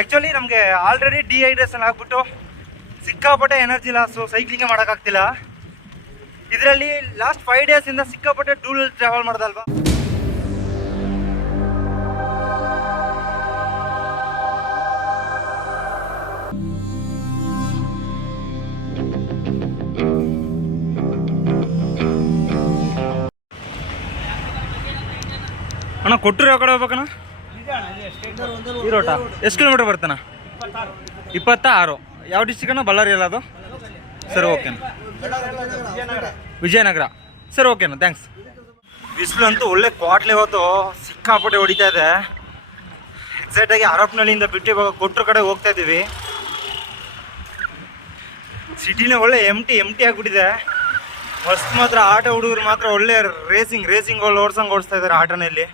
Actually ನಮಗೆ already dehydration ಆಗಿಬಿಟ್ಟು ಸಿಕ್ಕಾಪಟ್ಟೆ ಎನರ್ಜಿ ಲಾಸು ಸೈಕ್ಲಿಂಗೇ ಮಾಡೋಕ್ಕಾಗ್ತಿಲ್ಲ. ಇದರಲ್ಲಿ ಲಾಸ್ಟ್ ಫೈವ್ ಡೇಸಿಂದ ಸಿಕ್ಕಾಪಟ್ಟೆ ಟೂಲ್ ಟ್ರಾವೆಲ್ ಮಾಡ್ದಲ್ವಾ? ಅಣ್ಣ, ಕೊಟ್ಟರು ಯಾವ ಕಡೆ ಹೋಗ್ಬೇಕಣ್ಣ? ಈರೋಟ? ಎಷ್ಟು ಕಿಲೋಮೀಟರ್ ಬರ್ತಾನ ಇಪ್ಪತ್ತ ಆರು ಯಾವ ಡಿಸ್ಟಿಕ್ ಅಣ್ಣ? ಬಳ್ಳಾರಿ ಅಲ್ಲ ಅದು? ಸರಿ ಓಕೆನಾ ವಿಜಯನಗರ. ಸರಿ ಓಕೆನಾ ಥ್ಯಾಂಕ್ಸ್ ಬಿಸಿಲು ಅಂತೂ ಒಳ್ಳೆ ಕ್ವಾಟ್ಲಿ ಇವತ್ತು ಸಿಕ್ಕಾಪಟ್ಟೆ ಹೊಡಿತಾ ಇದೆ. ಎಕ್ಸಾಕ್ಟಾಗಿ ಅರಪ್ನಳ್ಳಿಯಿಂದ ಬಿಟ್ಟು ಇವಾಗ ಕೊಟ್ಟರು ಕಡೆ ಹೋಗ್ತಾ ಇದ್ದೀವಿ ಸಿಟಿನೇ ಒಳ್ಳೆ ಎಂ ಟಿ ಆಗಿಬಿಟ್ಟಿದೆ. ಫಸ್ಟ್ ಮಾತ್ರ ಆಟ ಹುಡುಗರು ಮಾತ್ರ ಒಳ್ಳೆ ರೇಸಿಂಗ್ ರೇಸಿಂಗ್ ಓಡ್ಸಂಗೆ ಓಡಿಸ್ತಾ ಇದ್ದಾರೆ ಆಟನಲ್ಲಿ.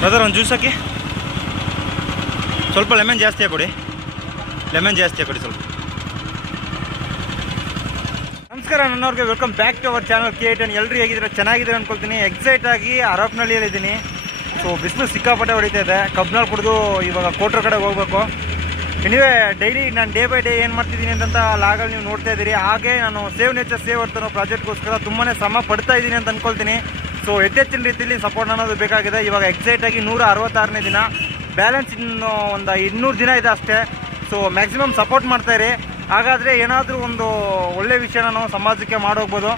ಬ್ರದರ್ ಒಂದು ಜ್ಯೂಸ್ ಸ್ವಲ್ಪ ಲೆಮನ್ ಜಾಸ್ತಿ ಹಾಕೊಡಿ ಲೆಮನ್ ಜಾಸ್ತಿ ಹಾಕೊಡಿ ಸ್ವಲ್ಪ. ನಮಸ್ಕಾರ ನನ್ನವ್ರಿಗೆ welcome back to our channel K ten ಎಲ್ಲರೂ ಹೇಗಿದ್ರೆ ಚೆನ್ನಾಗಿದ್ರೆ ಅನ್ಕೊಳ್ತೀನಿ. ಎಕ್ಸೈಟ್ ಆಗಿ ಅರಬ್ನಳ್ಳಿಯಲ್ಲಿದ್ದೀನಿ ಸೊ ಬಿಸಿಲು ಸಿಕ್ಕಾಪಟ್ಟೆ ಹೊಡಿತಾ ಇದೆ. ಕಬ್ನಲ್ಲಿ ಕುಡಿದು ಇವಾಗ ಕೋಟ್ರ ಕಡೆ ಹೋಗ್ಬೇಕು. ಎನಿವೇ ಡೈಲಿ ನಾನು ಡೇ ಬೈ ಡೇ ಏನು ಮಾಡ್ತಿದ್ದೀನಿ ಅಂತ ಲಾಗಲ್ಲಿ ನೀವು ನೋಡ್ತಾ ಇದ್ದೀರಿ. ಹಾಗೆ ನಾನು ಸೇವ್ ನೇಚರ್ ಸೇವ್ ಅಂತ ಅನ್ನೋ ಪ್ರಾಜೆಕ್ಟ್ಗೋಸ್ಕರ ತುಂಬಾ ಶ್ರಮ ಪಡ್ತಾ ಇದ್ದೀನಿ ಅಂತ ಅನ್ಕೊಳ್ತೀನಿ. ಸೊ ಹೆಚ್ಚೆಚ್ಚಿನ ರೀತಿಯಲ್ಲಿ ಸಪೋರ್ಟ್ ಅನ್ನೋದು ಬೇಕಾಗಿದೆ. ಇವಾಗ ಎಕ್ಸೈಟ್ ಆಗಿ ನೂರ ಅರವತ್ತಾರನೇ ದಿನ. ಬ್ಯಾಲೆನ್ಸ್ ಇನ್ನು ಒಂದು ಇನ್ನೂರು ದಿನ ಇದೆ ಅಷ್ಟೇ. ಸೊ ಮ್ಯಾಕ್ಸಿಮಮ್ ಸಪೋರ್ಟ್ ಮಾಡ್ತಾಯಿರಿ ಹಾಗಾದರೆ ಏನಾದರೂ ಒಂದು ಒಳ್ಳೆ ವಿಷಯನ ನಾವು ಸಮಾಜಕ್ಕೆ ಮಾಡೋಗ್ಬೋದು.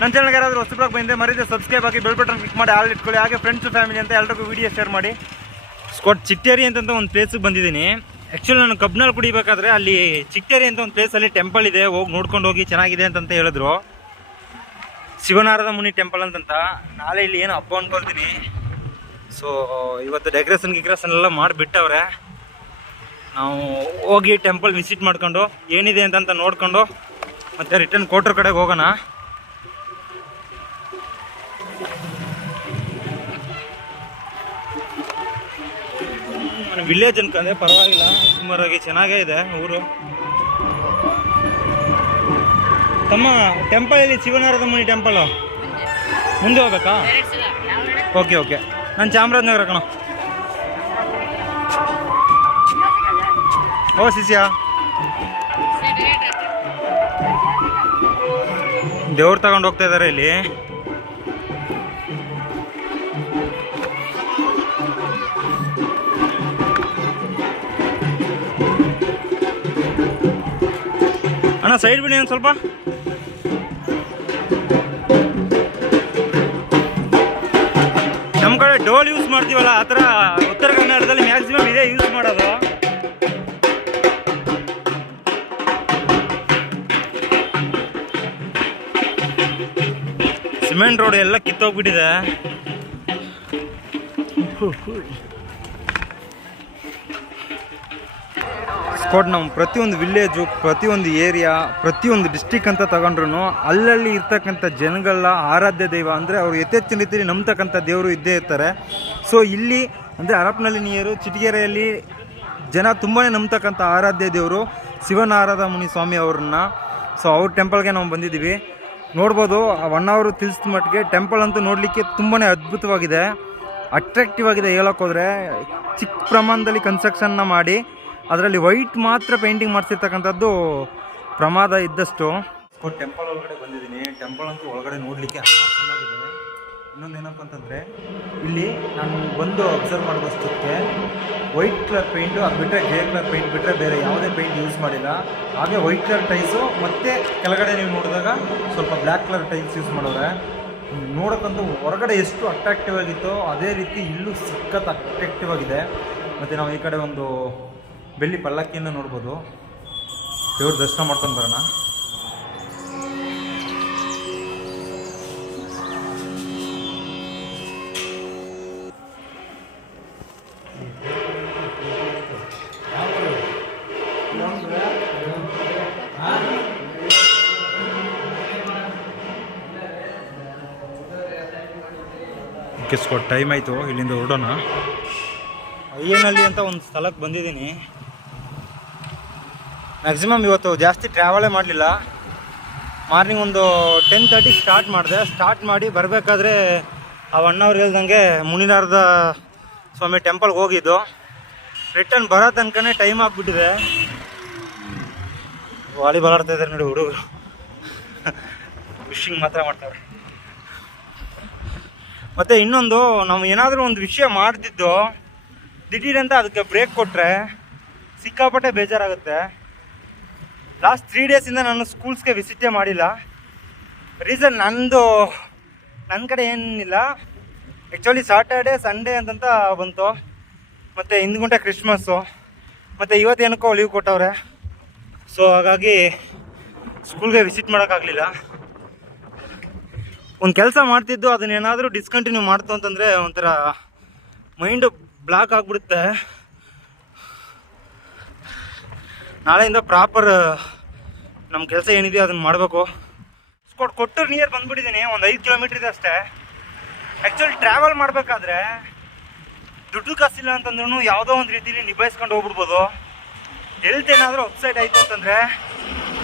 ನನ್ನ ಚಾನಲ್ಗೆ ಯಾರಾದರೂ ಹೊಸಬ್ರಾಗಿ ಬಂದೆ ಮರೀದೆ ಸಬ್ಸ್ಕ್ರೈಬ್ ಆಗಿ ಬೆಲ್ ಬಟನ್ ಕ್ಲಿಕ್ ಮಾಡಿ ಆಲ್ ಇಟ್ಕೊಳ್ಳಿ. ಹಾಗೆ ಫ್ರೆಂಡ್ಸು ಫ್ಯಾಮಿಲಿ ಅಂತ ಎಲ್ರಿಗೂ ವೀಡಿಯೋ ಶೇರ್ ಮಾಡಿ. ಸ್ಕಾಟ್ ಚಿಟ್ಟೇರಿ ಅಂತಂತ ಒಂದು ಪ್ಲೇಸಿಗೆ ಬಂದಿದ್ದೀನಿ. ಆ್ಯಕ್ಚುಲಿ ನಾನು ಕಬ್ನಲ್ಲಿ ಕುಡಿಬೇಕಾದ್ರೆ ಅಲ್ಲಿ ಚಿಟ್ಟೇರಿ ಅಂತ ಒಂದು ಪ್ಲೇಸಲ್ಲಿ ಟೆಂಪಲ್ ಇದೆ. ಹೋಗಿ ನೋಡ್ಕೊಂಡು ಹೋಗಿ ಚೆನ್ನಾಗಿದೆ ಅಂತಂತ ಹೇಳಿದ್ರು. ಶಿವನಾರದ ಮುನಿ ಟೆಂಪಲ್ ಅಂತಂತ. ನಾಳೆ ಇಲ್ಲಿ ಏನು ಹಬ್ಬ ಅನ್ಕೊಳ್ತೀನಿ. ಸೊ ಇವತ್ತು ಡೆಕೋರೇಷನ್ ಗಿಕ್ರೇಷನ್ ಎಲ್ಲ ಮಾಡಿಬಿಟ್ಟವ್ರೆ. ನಾವು ಹೋಗಿ ಟೆಂಪಲ್ ವಿಸಿಟ್ ಮಾಡ್ಕೊಂಡು ಏನಿದೆ ಅಂತ ನೋಡ್ಕೊಂಡು ಮತ್ತೆ ರಿಟರ್ನ್ ಕೋಟ್ರ ಕಡೆಗೆ ಹೋಗೋಣ. ವಿಲೇಜ್ ಅನ್ಕೊಂಡೆ ಪರವಾಗಿಲ್ಲ ಸುಮಾರಾಗಿ ಚೆನ್ನಾಗೇ ಇದೆ ಊರು. ತಮ್ಮ ಟೆಂಪಲ್ ಇಲ್ಲಿ ಶಿವನಾರದ ಮುನಿ ಟೆಂಪಲ್ ಮುಂದೆ ಹೋಗ್ಬೇಕಾ? ಓಕೆ ಓಕೆ ನಾನು ಚಾಮರಾಜನಗರ ಕಣ. ಓ ಸಿಸಿಯಾ ದೇವ್ರು ತಗೊಂಡು ಹೋಗ್ತಾ ಇದ್ದಾರೆ ಇಲ್ಲಿ. ಅಣ್ಣ ಸೈಡ್ ಬಿಡಿ ಒಂದು ಸ್ವಲ್ಪ. ಡೋಲ್ ಯೂಸ್ ಮಾಡ್ತೀವಲ್ಲ, ಆ ಥರ ಉತ್ತರ ಕನ್ನಡದಲ್ಲಿ ಮ್ಯಾಕ್ಸಿಮಮ್ ಇದೇ ಯೂಸ್ ಮಾಡೋದು. ಸಿಮೆಂಟ್ ರೋಡ್ ಎಲ್ಲ ಕಿತ್ತೋಗ್ಬಿಟ್ಟಿದೆ. ಸ್ಪಾಟ್ ನಾವು ಪ್ರತಿಯೊಂದು ವಿಲೇಜು ಪ್ರತಿಯೊಂದು ಏರಿಯಾ ಪ್ರತಿಯೊಂದು ಡಿಸ್ಟಿಕ್ ಅಂತ ತಗೊಂಡ್ರು ಅಲ್ಲಲ್ಲಿ ಇರ್ತಕ್ಕಂಥ ಜನಗಳ ಆರಾಧ್ಯ ದೈವ ಅಂದರೆ ಅವರು ಯಥೇಚ್ಛ ರೀತಿಯಲ್ಲಿ ನಂಬ್ತಕ್ಕಂಥ ದೇವರು ಇದ್ದೇ ಇರ್ತಾರೆ. ಸೊ ಇಲ್ಲಿ ಅಂದರೆ ಹರಪನಹಳ್ಳಿ ನೀರು ಚಿಟಿಗೆರೆಯಲ್ಲಿ ಜನ ತುಂಬಾ ನಂಬ್ತಕ್ಕಂಥ ಆರಾಧ್ಯ ದೇವರು ಶಿವನಾರದ ಮುನಿ ಸ್ವಾಮಿ ಅವ್ರನ್ನ. ಸೊ ಅವ್ರ ಟೆಂಪಲ್ಗೆ ನಾವು ಬಂದಿದ್ದೀವಿ. ನೋಡ್ಬೋದು ಒನ್ ಅವರು ತಿಳಿಸಿದ ಮಟ್ಟಿಗೆ ಟೆಂಪಲ್ ಅಂತೂ ನೋಡಲಿಕ್ಕೆ ತುಂಬಾ ಅದ್ಭುತವಾಗಿದೆ. ಅಟ್ರಾಕ್ಟಿವ್ ಆಗಿದೆ ಹೇಳೋಕ್ಕೋದ್ರೆ. ಚಿಕ್ಕ ಪ್ರಮಾಣದಲ್ಲಿ ಕನ್ಸ್ಟ್ರಕ್ಷನ್ನ ಮಾಡಿ ಅದರಲ್ಲಿ ವೈಟ್ ಮಾತ್ರ ಪೇಂಟಿಂಗ್ ಮಾಡಿಸಿರ್ತಕ್ಕಂಥದ್ದು ಪ್ರಮಾದ ಇದ್ದಷ್ಟು. ಟೆಂಪಲ್ ಒಳಗಡೆ ಬಂದಿದ್ದೀನಿ. ಟೆಂಪಲ್ ಅಂತೂ ಒಳಗಡೆ ನೋಡಲಿಕ್ಕೆ ಚೆನ್ನಾಗಿದೆ. ಇನ್ನೊಂದು ಏನಪ್ಪ ಅಂತಂದರೆ, ಇಲ್ಲಿ ನಾನು ಬಂದು ಅಬ್ಸರ್ವ್ ಮಾಡಿದಷ್ಟಕ್ಕೆ ವೈಟ್ ಕಲರ್ ಪೇಂಟು ಅದು ಬಿಟ್ಟರೆ ಗ್ರೇ ಕಲರ್ ಪೇಂಟ್ ಬಿಟ್ಟರೆ ಬೇರೆ ಯಾವುದೇ ಪೇಂಟ್ ಯೂಸ್ ಮಾಡಿಲ್ಲ. ಹಾಗೆ ವೈಟ್ ಕಲರ್ ಟೈಲ್ಸು ಮತ್ತು ಕೆಳಗಡೆ ನೀವು ನೋಡಿದಾಗ ಸ್ವಲ್ಪ ಬ್ಲ್ಯಾಕ್ ಕಲರ್ ಟೈಲ್ಸ್ ಯೂಸ್ ಮಾಡೋರೆ. ನೋಡೋಕ್ಕಂತೂ ಹೊರಗಡೆ ಎಷ್ಟು ಅಟ್ರಾಕ್ಟಿವ್ ಆಗಿತ್ತೋ ಅದೇ ರೀತಿ ಇಲ್ಲೂ ಸಿಕ್ಕತ್ತು ಅಟ್ರಾಕ್ಟಿವ್ ಆಗಿದೆ. ಮತ್ತು ನಾವು ಈ ಕಡೆ ಒಂದು ಬೆಳ್ಳಿ ಪಲ್ಲಕ್ಕಿಯನ್ನು ನೋಡ್ಬೋದು. ದೇವ್ರ ದರ್ಶನ ಮಾಡ್ಕೊಂಡು ಬರೋಣ. ಕಿಸ್ಕೊ ಟೈಮ್ ಆಯಿತು, ಇಲ್ಲಿಂದ ಹೊರಡೋಣ. ಅಯ್ಯನಹಳ್ಳಿ ಅಂತ ಒಂದು ಸ್ಥಳಕ್ಕೆ ಬಂದಿದ್ದೀನಿ. ಮ್ಯಾಕ್ಸಿಮಮ್ ಇವತ್ತು ಜಾಸ್ತಿ ಟ್ರಾವೆಲೇ ಮಾಡಲಿಲ್ಲ. ಮಾರ್ನಿಂಗ್ ಒಂದು ಟೆನ್ ತರ್ಟಿ ಸ್ಟಾರ್ಟ್ ಮಾಡಿದೆ. ಸ್ಟಾರ್ಟ್ ಮಾಡಿ ಬರಬೇಕಾದ್ರೆ ಆ ಒನ್ ಅವರ್ ಹೇಳ್ದಂಗೆ ಮುನಿನಾರದ ಸ್ವಾಮಿ ಟೆಂಪಲ್ಗೆ ಹೋಗಿದ್ದು. ರಿಟರ್ನ್ ಬರೋ ತನಕನೇ ಟೈಮ್ ಆಗಿಬಿಟ್ಟಿದೆ. ವಾಲಿಬಾಲ್ ಆಡ್ತಾ ಇದ್ದಾರೆ ನೋಡಿ ಹುಡುಗರು. ವಿಶಿಂಗ್ ಮಾತ್ರ ಮಾಡ್ತಾರೆ. ಮತ್ತೆ ಇನ್ನೊಂದು, ನಾವು ಏನಾದರೂ ಒಂದು ವಿಷಯ ಮಾಡ್ತಿದ್ದು ದಿಢೀರಂತ ಅದಕ್ಕೆ ಬ್ರೇಕ್ ಕೊಟ್ಟರೆ ಸಿಕ್ಕಾಪಟ್ಟೆ ಬೇಜಾರಾಗುತ್ತೆ. ಲಾಸ್ಟ್ ತ್ರೀ ಡೇಸಿಂದ ನಾನು ಸ್ಕೂಲ್ಸ್ಗೆ ವಿಸಿಟೇ ಮಾಡಿಲ್ಲ. ರೀಸನ್ ನಂದು ನನ್ನ ಕಡೆ ಏನಿಲ್ಲ. ಆ್ಯಕ್ಚುಲಿ ಸಾಟರ್ಡೆ ಸಂಡೇ ಅಂತಂತ ಬಂತು. ಮತ್ತು ಹಿಂದ್ಗುಂಟೆ ಕ್ರಿಸ್ಮಸ್ಸು ಮತ್ತು ಇವತ್ತೇನಕ್ಕೋ ಲೀವ್ ಕೊಟ್ಟವ್ರೆ. ಸೊ ಹಾಗಾಗಿ ಸ್ಕೂಲ್ಗೆ ವಿಸಿಟ್ ಮಾಡೋಕ್ಕಾಗಲಿಲ್ಲ ಒಂದು ಕೆಲಸ ಮಾಡ್ತಿದ್ದು, ಅದನ್ನೇನಾದರೂ ಡಿಸ್ಕಂಟಿನ್ಯೂ ಮಾಡ್ತು ಅಂತಂದರೆ ಒಂಥರ ಮೈಂಡು ಬ್ಲಾಕ್ ಆಗಿಬಿಡುತ್ತೆ. ನಾಳೆಯಿಂದ ಪ್ರಾಪರ್ ನಮ್ಮ ಕೆಲಸ ಏನಿದೆ ಅದನ್ನು ಮಾಡಬೇಕು. ಸ್ಕೋಟ್ ಕೊಟ್ಟರು ನಿಯರ್ ಬಂದುಬಿಟ್ಟಿದ್ದೀನಿ ಒಂದು ಐದು ಕಿಲೋಮೀಟ್ರ್ ಇದೆ ಅಷ್ಟೇ. ಆ್ಯಕ್ಚುಲಿ ಟ್ರಾವೆಲ್ ಮಾಡಬೇಕಾದ್ರೆ ದುಡ್ಡು ಕಾಸಿಲ್ಲ ಅಂತಂದ್ರೂ ಯಾವುದೋ ಒಂದು ರೀತಿಲಿ ನಿಭಾಯಿಸ್ಕೊಂಡು ಹೋಗ್ಬಿಡ್ಬೋದು. ಹೆಲ್ತ್ ಏನಾದರೂ ಅಪ್ಸೈಡ್ ಆಯಿತು ಅಂತಂದರೆ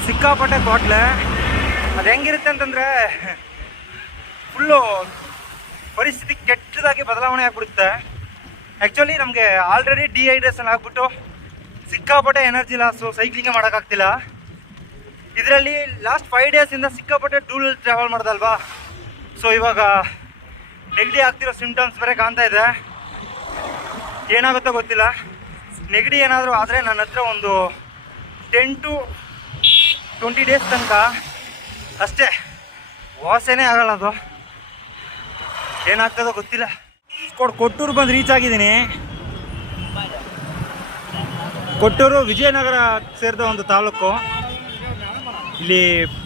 ಸಿಕ್ಕಾಪಟ್ಟೆ ಬಾಟ್ಲೆ ಅದು ಹೆಂಗಿರುತ್ತೆ ಅಂತಂದರೆ ಫುಲ್ಲು ಪರಿಸ್ಥಿತಿ ಕೆಟ್ಟದಾಗಿ ಬದಲಾವಣೆ ಆಗಿಬಿಡುತ್ತೆ. ಆ್ಯಕ್ಚುಲಿ ನಮಗೆ ಆಲ್ರೆಡಿ ಡಿಹೈಡ್ರೇಷನ್ ಆಗಿಬಿಟ್ಟು ಸಿಕ್ಕಾಪಟ್ಟೆ ಎನರ್ಜಿ ಲಾಸು ಸೈಕ್ಲಿಂಗೇ ಮಾಡೋಕ್ಕಾಗ್ತಿಲ್ಲ. ಇದರಲ್ಲಿ ಲಾಸ್ಟ್ ಫೈವ್ ಡೇಸಿಂದ ಸಿಕ್ಕಾಪಟ್ಟೆ ಟೂಲ್ ಟ್ರಾವೆಲ್ ಮಾಡ್ದಲ್ವಾ? ಸೊ ಇವಾಗ ನೆಗಡಿ ಆಗ್ತಿರೋ ಸಿಮ್ಟಮ್ಸ್ ಬೇರೆ ಕಾಣ್ತಾ ಇದೆ. ಏನಾಗುತ್ತೋ ಗೊತ್ತಿಲ್ಲ. ನೆಗಡಿ ಏನಾದರೂ ಆದರೆ ನನ್ನ ಹತ್ರ ಒಂದು ಟೆನ್ ಟು ಟ್ವೆಂಟಿ ಡೇಸ್ ತನಕ ಅಷ್ಟೇ. ವಾಸೇನೇ ಆಗಲ್ಲ ಅದು. ಏನಾಗ್ತದೋ ಗೊತ್ತಿಲ್ಲ. ಕೊಡ್ ಕೊಟ್ಟೂರು ಬಂದು ರೀಚ್ ಆಗಿದ್ದೀನಿ. ಕೊಟ್ಟೂರು ವಿಜಯನಗರ ಸೇರಿದ ಒಂದು ತಾಲೂಕು. ಇಲ್ಲಿ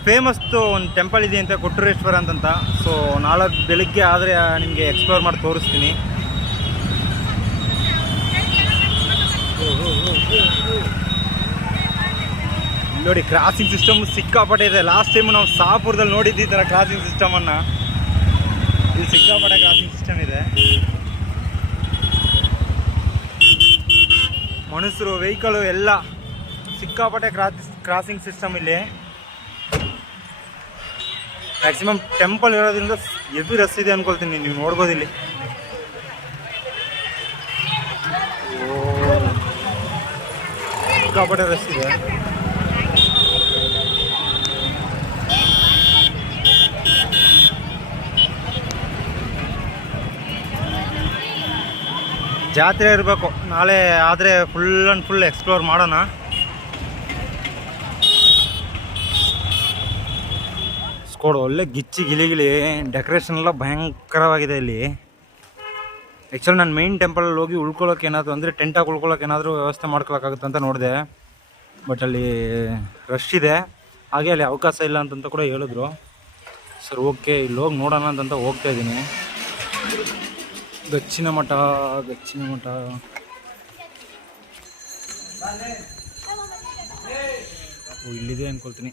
ಫೇಮಸ್ ಒಂದು ಟೆಂಪಲ್ ಇದೆ ಅಂತ ಕೊಟ್ಟೂರೇಶ್ವರ ಅಂತಂತ. ಸೊ ನಾಳೆ ಬೆಳಿಗ್ಗೆ ಆದರೆ ನಿಮಗೆ ಎಕ್ಸ್ಪ್ಲೋರ್ ಮಾಡಿ ತೋರಿಸ್ತೀನಿ. ನೋಡಿ ಕ್ರಾಸಿಂಗ್ ಸಿಸ್ಟಮ್ ಸಿಕ್ಕಾಪಟ್ಟೆ ಇದೆ ಲಾಸ್ಟ್ ಟೈಮ್ ನಾವು ಸಾಪುರದಲ್ಲಿ ನೋಡಿದ್ದೀವಿ ಈ ಥರ ಕ್ರಾಸಿಂಗ್ ಸಿಸ್ಟಮನ್ನು ಇಲ್ಲಿ ಸಿಕ್ಕಾಪಟ್ಟೆ ಕ್ರಾಸಿಂಗ್ ಸಿಸ್ಟಮ್ ಇದೆ. ಮನುಷ್ಯರು ವೆಹಿಕಲು ಎಲ್ಲ ಸಿಕ್ಕಾಪಟ್ಟೆ ಕ್ರಾಸ್ ಕ್ರಾಸಿಂಗ್ ಸಿಸ್ಟಮ್ ಇಲ್ಲಿ. ಮ್ಯಾಕ್ಸಿಮಮ್ ಟೆಂಪಲ್ ಇರೋದ್ರಿಂದ ಎದು ರಸ್ ಇದೆ ಅನ್ಕೊಳ್ತೀನಿ, ನೀವು ನೋಡ್ಬೋದು ಇಲ್ಲಿ. ಸಿಕ್ಕಾಪಟ್ಟೆ ರಸ್ ಇದೆ. ಜಾತ್ರೆ ಇರಬೇಕು. ನಾಳೆ ಆದರೆ ಫುಲ್ ಆ್ಯಂಡ್ ಫುಲ್ ಎಕ್ಸ್ಪ್ಲೋರ್ ಮಾಡೋಣ. ಸ್ಕೋಡ್ ಒಳ್ಳೆ ಗಿಚ್ಚಿ ಗಿಲಿಗಿಲಿ. ಗಿಲಿ ಡೆಕೋರೇಷನ್ ಎಲ್ಲ ಭಯಂಕರವಾಗಿದೆ ಇಲ್ಲಿ. ಆ್ಯಕ್ಚುಲಿ ನಾನು ಮೈನ್ ಟೆಂಪಲಲ್ಲಿ ಹೋಗಿ ಉಳ್ಕೊಳ್ಳೋಕೆ ಏನಾದರೂ ಅಂದರೆ ಟೆಂಟಾಗಿ ಉಳ್ಕೊಳ್ಳೋಕೆ ಏನಾದರೂ ವ್ಯವಸ್ಥೆ ಮಾಡ್ಕೊಳಕ್ಕಾಗುತ್ತೆ ಅಂತ ನೋಡಿದೆ. ಬಟ್ ಅಲ್ಲಿ ರಶ್ ಇದೆ. ಹಾಗೆ ಅಲ್ಲಿ ಅವಕಾಶ ಇಲ್ಲ ಅಂತಂತ ಕೂಡ ಹೇಳಿದ್ರು. ಸರ್ ಓಕೆ ಇಲ್ಲಿ ಹೋಗಿ ನೋಡೋಣ ಅಂತಂತ ಹೋಗ್ತಾ ಇದ್ದೀನಿ. ಗಚ್ಚಿನ ಮಠ ಗಚ್ಚಿನ ಮಠ ಓ ಇಲ್ಲಿದೆ ಅನ್ಕೊಳ್ತೀನಿ